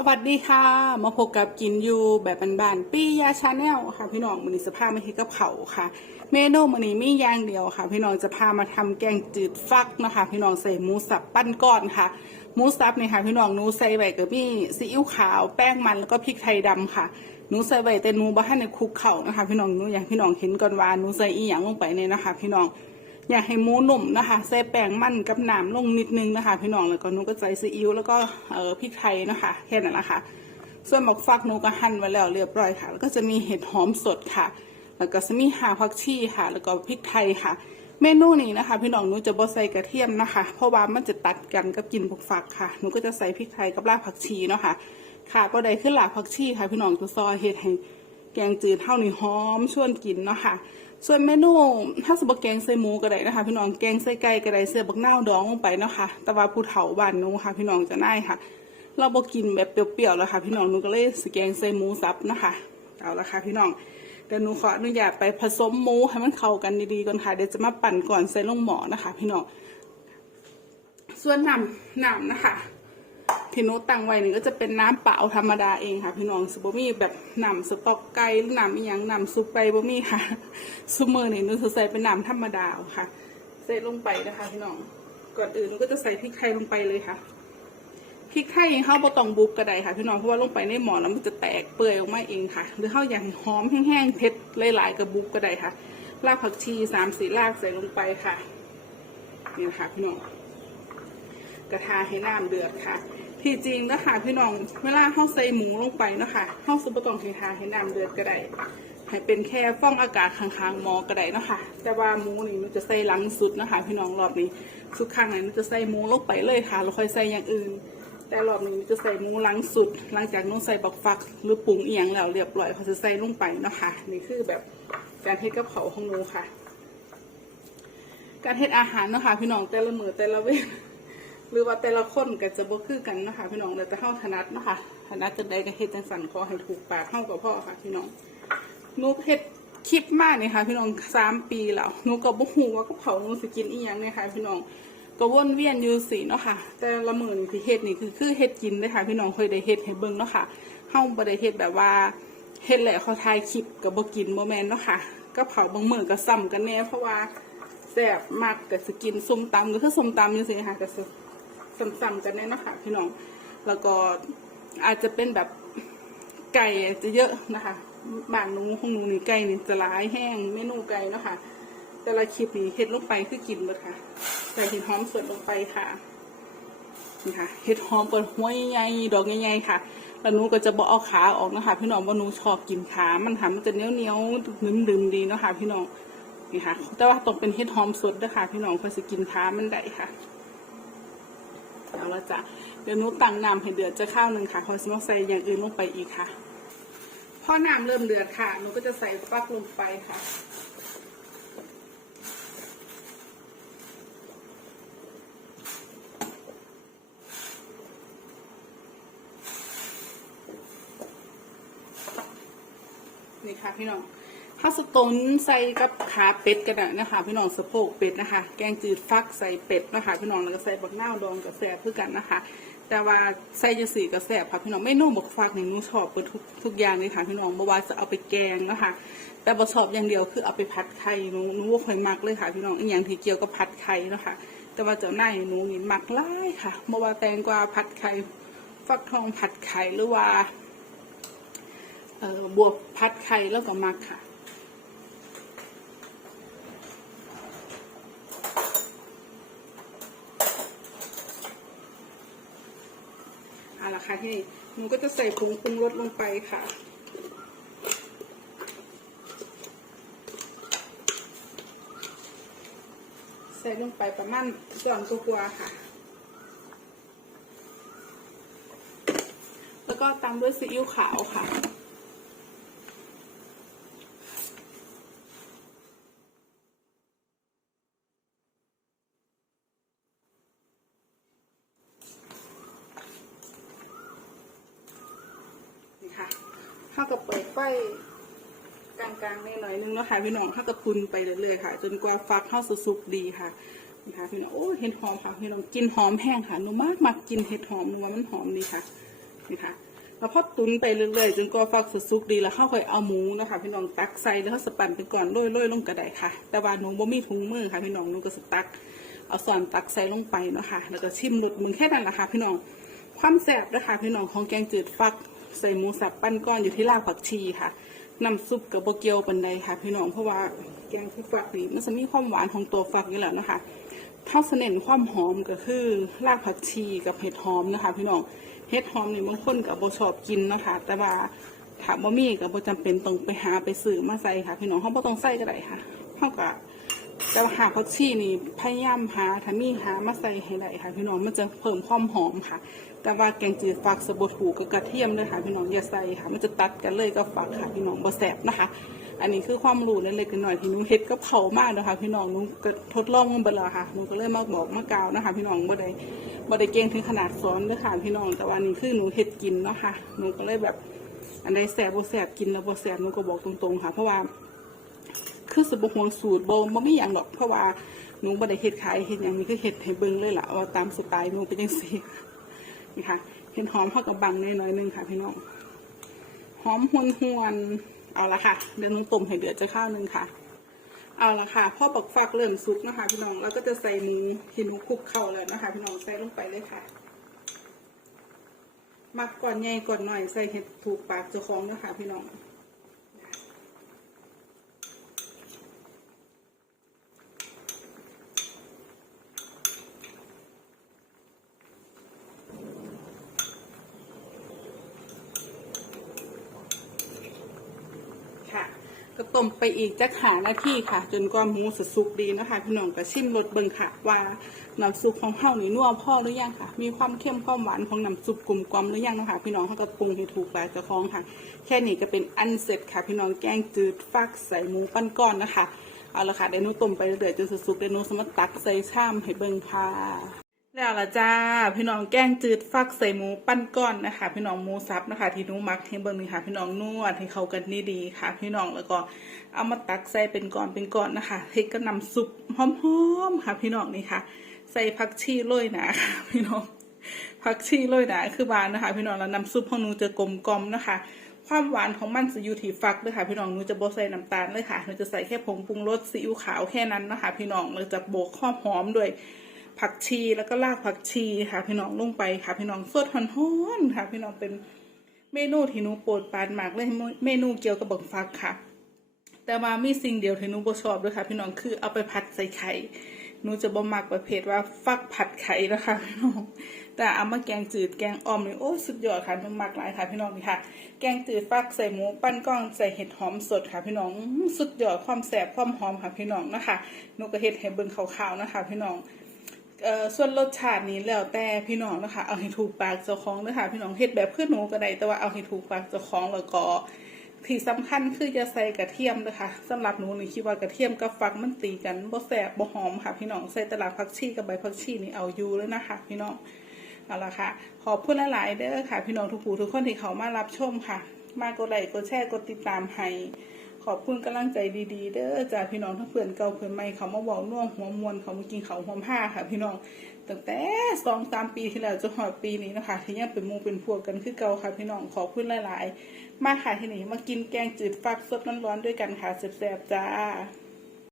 สวัสดีค่ะ มาพบกับกินอยู่แบบบ้านๆปี้ยาชาแนลค่ะ พี่น้องมือนี้จะพามาเฮ็ดกับเขาค่ะ เมนูมือนี้มีอย่างเดียวค่ะ พี่น้องจะพามาทำแกงจืดฟักนะคะ พี่น้องใส่หมูสับปั้นก้อนค่ะหมูสับนี่ค่ะ พี่น้องหนูใส่ไว้กับมีซีอิ๊วขาวแป้งมันแล้วก็พริกไทยดำค่ะหนูใส่ไว้แต่หนูบ้านในคุกเข่านะคะ พี่น้องหนูอยากพี่น้องเห็นก่อนว่าหนูใส่อีหยังลงไปเนี่ยนะคะ พี่น้อง อยากให้หมูหนุ่มนะคะใส่แป้งมันกับน้ำลงนิดนึงนะคะ พี่น้องแล้วก็หนูก็ใส่ซีอิ๊วแล้วก็เออพริกไทยนะคะแค่นั้นแหละค่ะ ส่วนหมกฟักหนูก็หั่นไว้แล้วเรียบร้อยค่ะ แล้วก็จะมีเห็ดหอมสดค่ะ แล้วก็จะมีหาผักชีค่ะ แล้วก็พริกไทยค่ะ เมนูนี้นะคะ พี่น้องหนูจะบ่ใส่กระเทียมนะคะ เพราะว่ามันจะตัดกันกับกลิ่นพวกฟักค่ะหนูก็จะใส่พริกไทยกับรากผักชีเนาะค่ะค่ะประเดขึ้นรากผักชีค่ะ พี่น้องจะซอยเห็ดให้ แกงจืดเท่านี้หอมชวนกินเนาะค่ะ ส่วนเมนูถ้าสมมติแกงใส่หมูก็ได้นะคะ พี่น้องแกงใส่ไก่ก็ได้เสือบักนาวดองลงไปเนาะค่ะแต่ว่าผู้เฒ่าบ้านนูค่ะ พี่น้องจะน่ายค่ะ เราบ่กินแบบเปรี้ยวๆแล้วค่ะ พี่น้องนูก็เลยสแกงใส่หมูสับนะคะเอาละค่ะพี่น้องเดี๋ยวหนูขออนุญาตไปผสมหมูให้มันเข้ากันดีๆก่อนค่ะเดี๋ยวจะมาปั่นก่อนใส่ลงหม้อนะคะ พี่น้องส่วนน้ำน้ำนะคะ ที่หนูตั้งไว้นี่ก็จะเป็นน้ำเปล่าธรรมดาเองค่ะ พี่น้องสบ่มีแบบน้ำสต๊อกไก่หรือน้ำอีหยังน้ำซุปไก่บ่มีค่ะซุมือนี่หนูจะใส่เป็นน้ำธรรมดาค่ะใส่ลงไปนะคะพี่น้องก่อนอื่นหนูก็จะใส่พริกไทยลงไปเลยค่ะพริกไทยเขาบ่ต้องบุบก็ไดค่ะ พี่น้องเพราะว่าลงไปในหม้อแล้วมันจะแตกเปื่อยออกมาเองค่ะ หรือเขาอย่างหอมแห้งๆเผ็ดหลายๆกับบุบก็ไดค่ะรากผักชีสามสี่รากใส่ลงไปค่ะนี่นะคะพี่น้องกระทาให้น้ำเดือดค่ะ ที่จริงนะคะพี่น้องเวลาเขาใส่หมูลงไปนะคะเขาซุปบ่ต้องให้ทาให้น้ำเดือดก็ได้ให้เป็นแค่ฟ้องอากาศข้างๆหมอก็ได้นะค่ะแต่ว่าหมูนี่มันจะใส่หลังสุดนะคะ พี่น้องรอบนี้สุดข้างไหนมันจะใส่หมูลงไปเลยค่ะแล้วค่อยใส่อย่างอื่น แต่รอบนี้จะใส่หมูหลังสุด หลังจากนู้นใส่บักฟักหรือปรุงเอียงแล้วเรียบร้อยเขาจะใส่ลงไปนะค่ะนี่คือแบบการเฮ็ดกับเขาของหนูค่ะ การเฮ็ดอาหารนะค่ะพี่น้องแต่ละมือแต่ละเวท หรือว่าแต่ละคนก็จะบ่คือกันนะคะพี่น้องแล้วแต่เฮาถนัดนะคะถนัดจังใดก็เฮ็ดจังสั่นขอให้ถูกปากเฮากับพ่อค่ะพี่น้องหนูเฮ็ดคลิปมากนี่ค่ะ พี่น้องสามปีแล้วหนูก็บ่ฮู้ว่ากับเขาวหนูสิกินอีหยังเนี่ยค่ะพี่น้องก็วนเวียนอยู่สิเนาะค่ะ แต่ละมื้อนี่ที่เฮ็ดนี่คือคือเฮ็ดกินเด้ค่ะ พี่น้องเคยได้เฮ็ดให้เบิ่งเนาะค่ะเฮาบ่ได้เฮ็ดแบบว่าเฮ็ดแหล้วเขาถ่ายคลิปก็บ่กินบ่แม่นเนาะค่ะกับเขาบางมื้อก็ซ้ำกันแน่เพราะว่าแซ่บมากก็สิกินส้มตำหรือถ้าส้มตำจังซี่ค่ะก็สิ ซ้ำๆกันเนี่นะคะพี่น้อง แล้วก็อาจจะเป็นแบบไก่จะเยอะนะคะบานหนูของหนูนี่ไก่นี่จะหลายแห้งเมนูไก่นะคะแต่ละคลิปนี่เห็ดลงไปคือกินเลยค่ะใส่เห็ดหอมสดลงไปค่ะนี่ค่ะเห็ดหอมก่อนหัวใหญ่ๆดอกใหญ่ๆค่ะแล้วหนูก็จะบอเอาขาออกนะคะ พี่น้องว่าหนูชอบกินขามันค่ะมันจะเหนียวเหนียวๆดื่มๆดีนะคะพี่น้องนี่ค่ะ แต่ว่าต้องเป็นเห็ดหอมสดนะคะพี่น้องเพื่อจะกินขามันได้ค่ะ เอาละจ้ะเดี๋ยวนุ๊ตั้งน้ำให้เดือดจะข้าวหนึ่งค่ะพอสมองใส่อย่างอื่นลงไปอีกค่ะพอน้ำเริ่มเดือดค่ะหนูก็จะใส่ฟักลงไปค่ะนี่ค่ะพี่น้อง ข้าวสตนใส่กับขาเป็ดกันนะคะ พี่น้องสะโพกเป็ดนะคะ แกงจืดฟักใส่เป็ดนะคะ พี่น้องแล้วก็ใส่บักหน้าดองกับแซ่บเพื่อกันนะคะ แต่ว่าใส่จะสีกับแซ่บค่ะพี่น้องไม่นุ่มบักฟักนี่หนูชอบเปิดทุกทุกอย่างเลยค่ะพี่น้องบ่ว่าจะเอาไปแกงนะคะ แต่บ่ชอบอย่างเดียวคือเอาไปผัดไข่หนูหนูว่าคอยมักเลยค่ะ พี่น้องอีกอย่างที่เกี่ยวกับผัดไข่นะคะ แต่ว่าเจ้านาหนูนี่มักหลายค่ะบ่ว่าแตงกวาผัดไข่ฟักทองผัดไข่หรือว่าเอ่อบวบพัดไข่แล้วก็มักค่ะ เอาละคะให้หนูก็จะใส่ผงปรุงรสลงไปค่ะ ใส่ลงไปประมาณสองตัวกว่าค่ะ แล้วก็ตามด้วยซีอิ๊วขาวค่ะ นี่ค่ะ ข้าวกับเปิดไฟกลางๆในหน่อยนึงเนาะค่ะพี่น้องข้าวกับพุนไปเรื่อยๆค่ะ จนกว่าฟักข้าวสุกดีค่ะนี่ค่ะพี่น้องโอ้เห็ดหอมค่ะพี่น้องกินหอมแห้งค่ะหนูมากมากกินเห็ดหอมนูว่ามันหอมดีค่ะนี่ค่ะแล้วพอตุนไปเรื่อยๆจนกว่าฟักสุกดีแล้วข้าค่อยเอาหมูนะคะพี่น้องตักใส่แล้วเขาสปั่นไปก่อนโรยๆลงกระไดค่ะ แต่ว่าหนูบ่มีถุงมือค่ะ พี่น้องหนูก็สตักเอาส่วนตักใส่ลงไปนะคะแล้วก็ชิมรสมึงแค่นั้นแหละค่ะ พี่น้องความแซ่บนะคะพี่น้องของแกงจืดฟัก ใส่หมูสับปั้นก้อนอยู่ที่รากผักชีค่ะน้ำซุปกับโบเกียวปันใดค่ะ พี่น้องเพราะว่าแกงที่ฟักนี่มันจะมีความหวานของตัวฟักนี่แหละนะคะเท่าเสน่ห์ความหอมก็คือรากผักชีกับเห็ดหอมนะคะ พี่น้องเห็ดหอมนี่บางคนกับโบชอบกินนะคะ แต่ว่าถามว่ามีกับโบจำเป็นต้องไปหาไปซื้อมาใส่ค่ะ พี่น้องเขาบ่ต้องใส่ก็ได้ค่ะเท่ากับ แต่ว่าหาผักชีนี่พยายามหาถ้ามีหามาใส่ให้ได้ค่ะ พี่น้องมันจะเพิ่มความหอมค่ะ แต่ว่าแกงจืดฝักสะบดหูกับกระเทียมเลยค่ะ พี่น้องอย่าใส่ค่ะ มันจะตัดกันเลยกับฝักค่ะ พี่น้องบ่แสบนะคะ อันนี้คือความรู้เล็กๆน้อยที่นุ้เฮ็ดกับเขามากนะคะพี่น้องนุ้ก็ทดลองมันเบล้วค่ะนุ้ก็เลยมาบอกมากล่าวนะคะ พี่น้องบ่ได้บ่ได้เก่งถึงขนาดสอนเลยค่ะพี่น้องแต่ว่านี่คือหนูเฮ็ดกินเนาะค่ะหนูก็เลยแบบอันใดแสบบ่แสบกินแล้วบ่แสบหนูก็บอกตรงๆค่ะ เพราะว่า คือสบห่วงสูตรโบ่บ่มีหยังหรอกเพราะว่าหนูบ่ไดเฮ็ดขายเฮ็ดหยังนี่คือเฮ็ดให้เบิ่งเลยล่ะว่าตามสไตล์หนูเป็นจังซี่นี่ค่ะเห็นหอมเข้ากับบังน้อยๆหนึงค่ะพี่น้องหอมหวนหวนเอาละค่ะเดี๋ยวหนูต้มให้เดือดจะข้าวหนึงค่ะ เอาละค่ะพ่อบักฟักเริ่มสุกนะคะ พี่น้องแล้วก็จะใส่หมูที่หนูคลุกเข้าแล้วนะคะ พี่น้องใส่ลงไปเลยค่ะมักก่อนใหญ่ก่อนหน่อยใส่เห็ดถูกปากเจ้าของนะคะพี่น้อง ค่ะก็ ต้มไปอีกจักหานาทีค่ะ จนกว่าหมูสสุกดีนะคะพี่น้องก็ชิมรสเบิ่งค่ะว่าน้ำซุปของเฮานี่นัวพ่อหรือยังค่ะ มีความเข้มความหวานของน้ำซุปกลุ่มกลมหรือยังนะคะพี่น้องเขาก็ปรุงให้ถูกปากเจ้าของค่ะ แค่นี้ก็เป็นอันเสร็จค่ะ พี่น้องแกงจืดฟักใส่หมูปั้นก้อนนะคะเอาละค่ะเดนูต้มไปเรื่อยๆจนสุกๆเดนูสามารถตักใส่ชามให้เบิ่งค่ะ แล้วละจ้า พี่น้องแกงจืดฟักใส่หมูปั้นก้อนนะคะ พี่น้องหมูสับนะคะ ที่หนูมักให้เบิ่งนี่ค่ะ พี่น้องนวดให้เข้ากันนี่ดีค่ะ พี่น้องแล้วก็เอามาตักใส่เป็นก้อนเป็นก้อนนะคะเฮกับน้ำซุปหอมๆค่ะ พี่น้องนี่ค่ะ ใส่ผักชีโรยหนาค่ะ พี่น้องผักชีโรยหนาคือหวานนะคะ พี่น้องแล้วน้ำซุปของหนูจะกลมกลมนะคะ ความหวานของมันจะอยู่ที่ฟักเลยค่ะ พี่น้องหนูจะโบใส่น้ำตาลเลยค่ะหนูจะใส่แค่ผงปรุงรสซีอิ๊วขาวแค่นั้นนะคะ พี่น้องเราจะโบกข้อหอมด้วย ผักชีแล้วก็รากผักชีค่ะ พี่น้องลงไปค่ะ พี่น้องสดหอนๆค่ะ พี่น้องเป็นเมนูที่หนูโปรดปานมากเลยเมนูเกี่ยวกับบักฟักค่ะ แต่ว่ามีสิ่งเดียวที่หนูบ่ชอบด้วยค่ะ พี่น้องคือเอาไปผัดใส่ไข่หนูจะบ่มักประเภทว่าฟักผัดไข่นะคะพี่น้องแต่เอามาแกงจืดแกงอ่อมนี่โอ้สุดยอดค่ะหนูมักหลายค่ะ พี่น้องนี่ค่ะ แกงจืดฟักใส่หมูปั้นก้อนใส่เห็ดหอมสดค่ะ พี่น้องสุดยอดความแสบความหอมค่ะพี่น้องนะคะหนูก็เฮ็ดให้เบิ่งขาวๆนะคะ พี่น้อง เอ่อส่วนรสชาตินี้แล้วแต่พี่น้องนะคะ เอาให้ถูกปากเจ้าของนะคะพี่น้องเฮ็ดแบบเพื่อนหนูก็ได้แต่ว่าเอาให้ถูกปากเจ้าของแล้วก็ที่สำคัญคือจะใส่กระเทียมนะคะสำหรับหนูหนี่คิดว่ากระเทียมกับฟักมันตีกันบ่แสบบ่หอมค่ะ พี่น้องใส่ตลาดผักชีกับใบผักชีนี่เอาอยู่แล้วนะคะ พี่น้องเอาละค่ะ ขอบคุณหลายๆเด้อค่ะ พี่น้องทุกผู้ทุกคนที่เขามารับชมค่ะ มากดไลค์กดแชร์กดติดตามให้ ขอบคุณกำลังใจดีๆ เด้อจากพี่น้องทั้งเพื่อนเก่าเพื่อนใหม่เขามาบอกน่วงหัวมวนเขามากินเขาหัวผ้าค่ะ พี่น้องตั้งแต่สองสามปีที่แล้วจนหอดปีนี้นะคะที่ยังเป็นมูเป็นพวกกันคือเก่าค่ะ พี่น้องขอบคุณหลายๆ มาค่ะที่นี่มากินแกงจืดฟักสดร้อนๆด้วยกันค่ะแซ่บๆจ้า